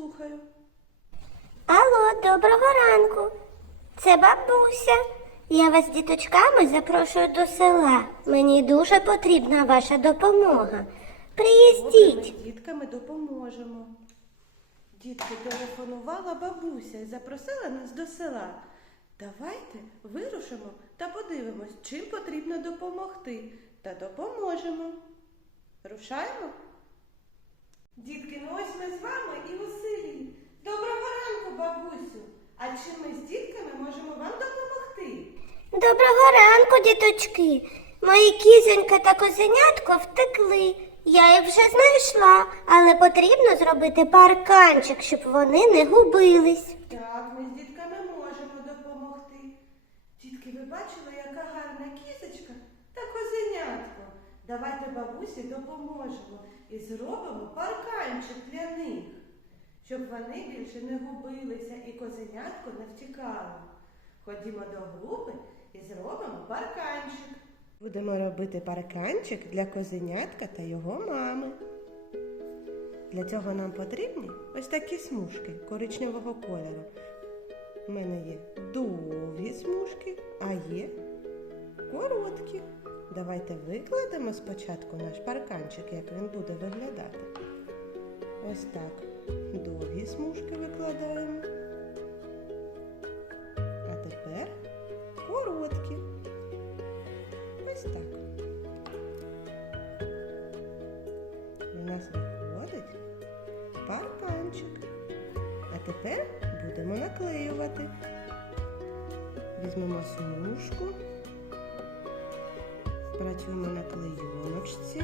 слухаю. Алло, доброго ранку. Це бабуся. Я вас з діточками запрошую до села. Мені дуже потрібна ваша допомога. Приїздіть. Ми дітками допоможемо. Дітки телефонувала бабуся і запросила нас до села. Давайте вирушимо та подивимось, чим потрібно допомогти. Та допоможемо. Рушаємо? Дітки, ну ось ми з вами і у селі. Доброго ранку, бабусю. А чим ми з дітками можемо вам допомогти? Доброго ранку, діточки. Мої кізонька та козенятко втекли. Я їх вже знайшла, але потрібно зробити парканчик, щоб вони не губились. Так, ми з дітками можемо допомогти. Дітки, ви бачили, яка гарна кісочка та козенятко. Давайте бабусі допоможемо і зробимо парканчик для них, щоб вони більше не губилися і козенятко не втікало. Ходімо до групи і зробимо парканчик. Будемо робити парканчик для козенятка та його мами. Для цього нам потрібні ось такі смужки коричневого кольору. У мене є довгі смужки, а є короткі. Давайте викладемо спочатку наш парканчик, як він буде виглядати. Ось так. Довгі смужки викладаємо. А тепер короткі. Ось так. У нас виходить парканчик. А тепер будемо наклеювати. Візьмемо смужку, працюємо на клейоночці.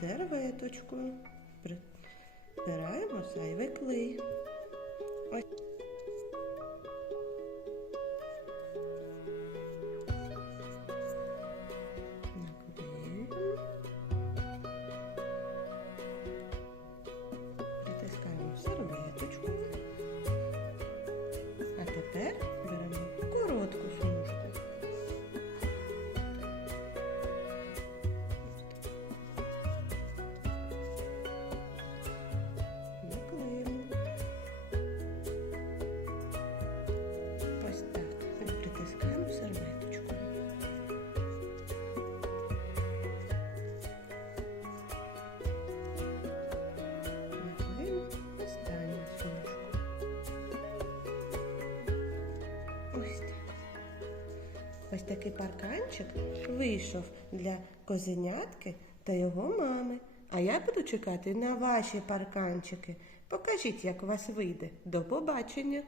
Серветочкою. Прибираємо зайвий клей. Ось. Ось такий парканчик вийшов для козенятки та його мами. А я буду чекати на ваші парканчики. Покажіть, як у вас вийде. До побачення!